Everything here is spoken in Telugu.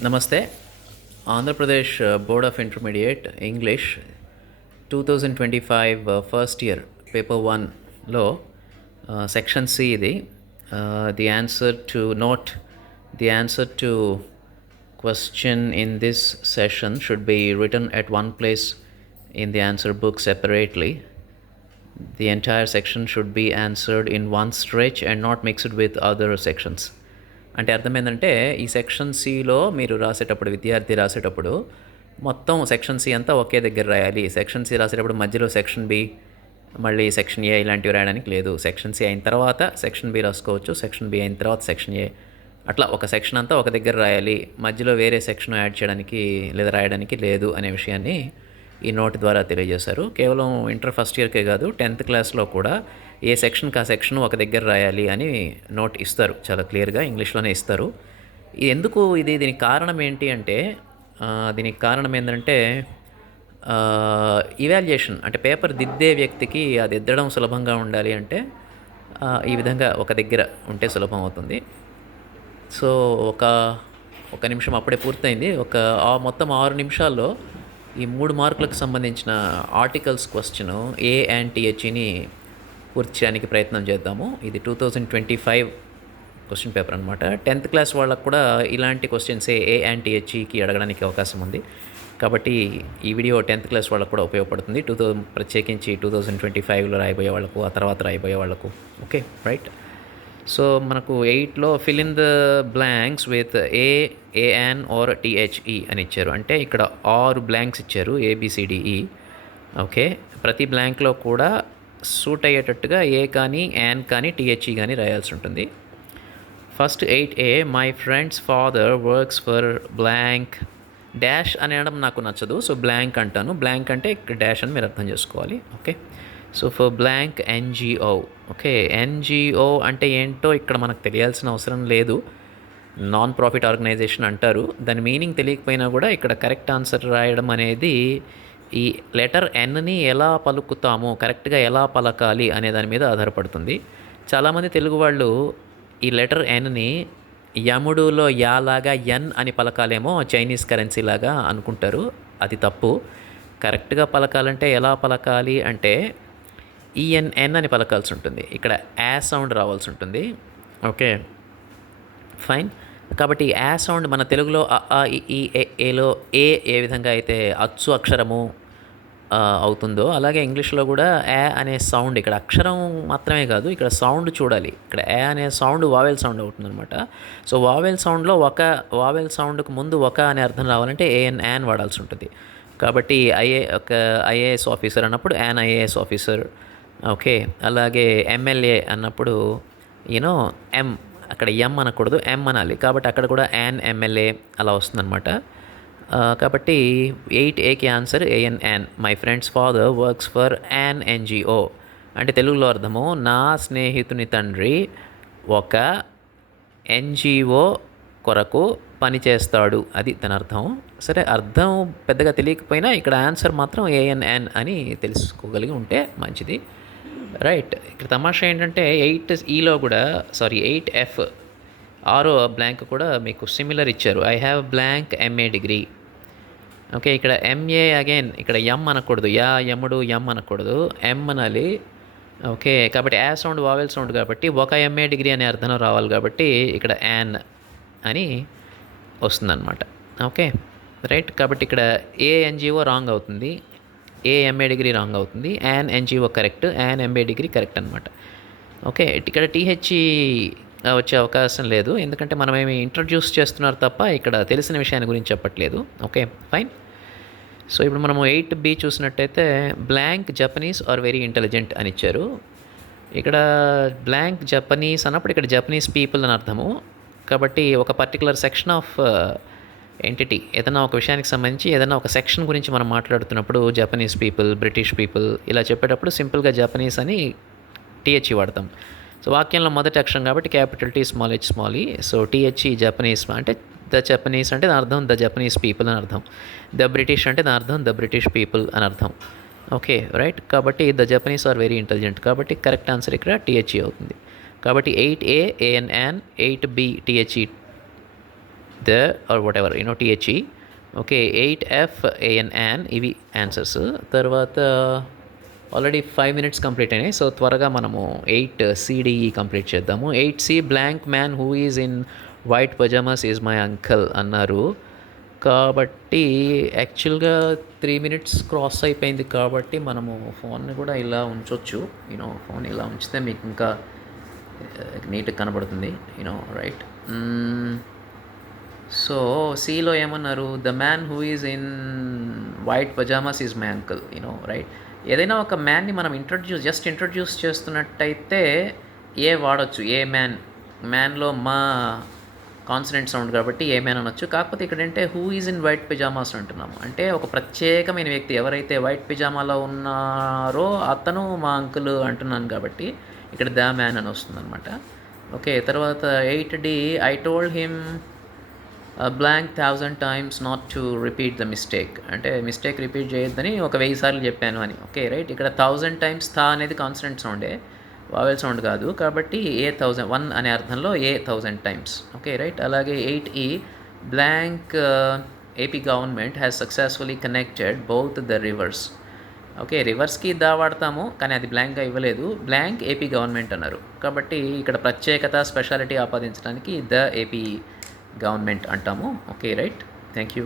నమస్తే. Andhra Pradesh board of intermediate English 2025 first year paper 1లో సెక్షన్ సి ఇది. The answer to note the answer to question in this session should be written at one place in the answer book separately. The entire section should be answered in one stretch and not mixed with other sections. అంటే అర్థం ఏంటంటే ఈ సెక్షన్ సిలో మీరు రాసేటప్పుడు విద్యార్థి రాసేటప్పుడు మొత్తం సెక్షన్ సి అంతా ఒకే దగ్గర రాయాలి. సెక్షన్ సి రాసేటప్పుడు మధ్యలో సెక్షన్ బి మళ్ళీ సెక్షన్ ఏ ఇలాంటివి రాయడానికి లేదు. సెక్షన్ సి అయిన తర్వాత సెక్షన్ బి రాసుకోవచ్చు, సెక్షన్ బి అయిన తర్వాత సెక్షన్ ఏ, అట్లా ఒక సెక్షన్ అంతా ఒక దగ్గర రాయాలి. మధ్యలో వేరే సెక్షన్ యాడ్ చేయడానికి లేదా రాయడానికి లేదు అనే విషయాన్ని ఈ నోట్ ద్వారా తెలియజేశారు. కేవలం ఇంటర్ ఫస్ట్ ఇయర్కే కాదు, 10th క్లాస్లో కూడా ఏ సెక్షన్కి ఆ సెక్షన్ ఒక దగ్గర రాయాలి అని నోట్ ఇస్తారు, చాలా క్లియర్గా ఇంగ్లీష్లోనే ఇస్తారు. ఇది ఎందుకు దీనికి కారణం ఏంటి అంటే దీనికి కారణం ఏంటంటే ఇవాల్యుయేషన్ అంటే పేపర్ దిద్దే వ్యక్తికి అది దిద్దడం సులభంగా ఉండాలి అంటే ఈ విధంగా ఒక దగ్గర ఉంటే సులభం అవుతుంది. సో ఒక నిమిషం అప్పుడే పూర్తయింది. మొత్తం 6 నిమిషాల్లో ఈ 3 మార్కులకు సంబంధించిన ఆర్టికల్స్ క్వశ్చన్ ఏ అండ్ టీహెచ్ని పూర్తి చేయడానికి ప్రయత్నం చేద్దాము. ఇది 2025 క్వశ్చన్ పేపర్ అనమాట. 10th క్లాస్ వాళ్ళకు కూడా ఇలాంటి క్వశ్చన్స్ ఏ అండ్ టీహెచ్కి అడగడానికి అవకాశం ఉంది. కాబట్టి ఈ వీడియో 10th క్లాస్ వాళ్ళకు కూడా ఉపయోగపడుతుంది, ప్రత్యేకించి 2025లో రాయబోయే వాళ్ళకు, ఆ తర్వాత రాయబోయే వాళ్ళకు. Okay, right. సో మనకు 8లో fill in the blanks with A N or T H E అని ఇచ్చారు. అంటే ఇక్కడ 6 బ్లాంక్స్ ఇచ్చారు, ఏబిసిడిఈ. ఓకే, ప్రతి బ్లాంక్లో కూడా సూట్ అయ్యేటట్టుగా ఏ కానీ యాన్ కానీ టీహెచ్ఈ కానీ రాయాల్సి ఉంటుంది. First 8A, my friends father works for blank dash అనడం నాకు నచ్చదు, సో బ్లాంక్ అంటాను. బ్లాంక్ అంటే ఇక్కడ డాష్ అని మీరు అర్థం చేసుకోవాలి. Okay, so for blank NGO. Okay, NGO అంటే ఏంటో ఇక్కడ మనకు తెలియాల్సిన అవసరం లేదు, నాన్ ప్రాఫిట్ ఆర్గనైజేషన్ అంటారు. దాని మీనింగ్ తెలియకపోయినా కూడా ఇక్కడ కరెక్ట్ ఆన్సర్ రాయడం అనేది ఈ లెటర్ ఎన్ని ఎలా పలుకుతామో, కరెక్ట్గా ఎలా పలకాలి అనే దాని మీద ఆధారపడుతుంది. చాలామంది తెలుగు వాళ్ళు ఈ లెటర్ ఎన్ని యముడులో యాలాగా ఎన్ అని పలకాలేమో చైనీస్ కరెన్సీ లాగా అనుకుంటారు. అది తప్పు. కరెక్ట్గా పలకాలంటే ఎలా పలకాలి అంటే ఈఎన్ఎన్ అని పలకాల్సి ఉంటుంది. ఇక్కడ యా సౌండ్ రావాల్సి ఉంటుంది. Okay, fine. కాబట్టి యా సౌండ్ మన తెలుగులో ఏలో ఏ విధంగా అయితే అచ్చు అక్షరము అవుతుందో, అలాగే ఇంగ్లీష్లో కూడా యా అనే సౌండ్, ఇక్కడ అక్షరం మాత్రమే కాదు, ఇక్కడ సౌండ్ చూడాలి. ఇక్కడ యా అనే సౌండ్ వావెల్ సౌండ్ అవుతుందన్నమాట. సో వావెల్ సౌండ్లో వావెల్ సౌండ్కు ముందు ఒక అనే అర్థం రావాలంటే యాన్ వాడాల్సి ఉంటుంది. కాబట్టి ఐఏఎస్ ఆఫీసర్ అన్నప్పుడు యాన్ ఐఏఎస్ ఆఫీసర్. ఓకే, అలాగే ఎమ్మెల్యే అన్నప్పుడు ఎం, అక్కడ ఎం అనకూడదు, ఎం అనాలి. కాబట్టి అక్కడ కూడా యాన్ ఎమ్మెల్యే అలా వస్తుందన్నమాట. కాబట్టి 8Aకి answer A N N. My friends father works for an NGO అంటే తెలుగులో అర్థము నా స్నేహితుని తండ్రి ఒక ఎన్జిఓ కొరకు పనిచేస్తాడు, అది తన అర్థం. సరే, అర్థం పెద్దగా తెలియకపోయినా ఇక్కడ ఆన్సర్ మాత్రం ఏఎన్ఎన్ అని తెలుసుకోగలిగి ఉంటే మంచిది. రైట్. ఇక్కడ తమాషా ఏంటంటే 8Eలో కూడా 8F 6వ బ్లాంక్ కూడా మీకు సిమిలర్ ఇచ్చారు. I have blank MA degree. Okay, ఇక్కడ ఎంఏ అగైన్ ఇక్కడ ఎం అనకూడదు, యముడు ఎం అనకూడదు, ఎం అనాలి. ఓకే, కాబట్టి యా సౌండ్ వావెల్ సౌండ్ కాబట్టి ఒక ఎంఏ డిగ్రీ అనే అర్థం రావాలి, కాబట్టి ఇక్కడ యాన్ అని వస్తుందన్నమాట. Okay, right. కాబట్టి ఇక్కడ ఏ ఎన్జిఓ రాంగ్ అవుతుంది, ఏ ఎంఏ డిగ్రీ రాంగ్ అవుతుంది, an NGO correct, an MA degree correct అనమాట. ఓకే, ఇక్కడ టీహెచ్ఈ వచ్చే అవకాశం లేదు, ఎందుకంటే మనం ఏమి ఇంట్రడ్యూస్ చేస్తున్నారు తప్ప ఇక్కడ తెలిసిన విషయాన్ని గురించి చెప్పట్లేదు. Okay, fine. సో ఇప్పుడు మనము 8B చూసినట్టయితే blank Japanese are very intelligent అని ఇచ్చారు. ఇక్కడ బ్లాంక్ జపనీస్ అన్నప్పుడు ఇక్కడ జపనీస్ పీపుల్ అని అర్థము. కాబట్టి ఒక పర్టికులర్ సెక్షన్ ఆఫ్ ఎంటిటీ, ఏదైనా ఒక విషయానికి సంబంధించి ఏదైనా ఒక సెక్షన్ గురించి మనం మాట్లాడుతున్నప్పుడు జపనీస్ పీపుల్, బ్రిటిష్ పీపుల్ ఇలా చెప్పేటప్పుడు సింపుల్గా జపనీస్ అని టీహెచ్ఈ వాడతాం. సో వాక్యంలో మొదటి అక్షరం కాబట్టి capital T small H small ఈ. సో టీహెచ్ఈ జపనీస్ అంటే ద జపనీస్ అంటే దాని అర్థం ద జపనీస్ పీపుల్ అని అర్థం. ద బ్రిటిష్ అంటే దాని అర్థం ద బ్రిటిష్ పీపుల్ అని అర్థం. Okay, right. కాబట్టి the Japanese are very intelligent, కాబట్టి కరెక్ట్ ఆన్సర్ ఇక్కడ టీహెచ్ఈ అవుతుంది. కాబట్టి 8A A N N, 8B T H E the or whatever T H E. Okay, 8F ANN ఇవి ఆన్సర్స్. తర్వాత ఆల్రెడీ 5 minutes కంప్లీట్ అయినాయి. సో త్వరగా మనము 8CDE కంప్లీట్ చేద్దాము. 8C blank man who is in white pyjamas is my uncle అన్నారు. కాబట్టి యాక్చువల్గా 3 minutes క్రాస్ అయిపోయింది కాబట్టి మనము ఫోన్ని కూడా ఇలా ఉంచవచ్చు. ఫోన్ ఇలా ఉంచితే మీకు ఇంకా నీట్గా కనబడుతుంది. రైట్. సో సిలో ఏమన్నారు? The man who is in white pyjamas is my uncle. Right. ఏదైనా ఒక మ్యాన్ని మనం ఇంట్రడ్యూస్ చేస్తున్నట్టయితే ఏ వాడచ్చు. ఏ మ్యాన్లో మా కాన్సనెంట్ సౌండ్ కాబట్టి ఏ మ్యాన్ అనొచ్చు. కాకపోతే ఇక్కడ అంటే హూ ఈజ్ ఇన్ వైట్ పిజామాస్ అంటున్నాము. అంటే ఒక ప్రత్యేకమైన వ్యక్తి ఎవరైతే వైట్ పిజామాలో ఉన్నారో అతను మా అంకుల్ అంటున్నాను కాబట్టి ఇక్కడ ద మ్యాన్ అని వస్తుంది అనమాట. ఓకే, తర్వాత 8D I told him blank 1000 times not to repeat the mistake. అంటే మిస్టేక్ రిపీట్ చేయొద్దని ఒక 1000 సార్లు చెప్పాను అని. Okay, right. ఇక్కడ 1000 times థా అనేది కాన్సనెంట్ సౌండే, వావెల్ సౌండ్ కాదు. కాబట్టి 1 అనే అర్థంలో 1000 times. Okay, right. అలాగే 8E blank AP government has successfully connected both the rivers. Okay, రివర్స్కి దా వాడతాము కానీ అది బ్లాంక్గా ఇవ్వలేదు. బ్లాంక్ ఏపీ గవర్నమెంట్ అన్నారు కాబట్టి ఇక్కడ ప్రత్యేకత స్పెషాలిటీ ఆపాదించడానికి ద ఏపీ గవర్నమెంట్ అంటాము. Okay, right. Thank you.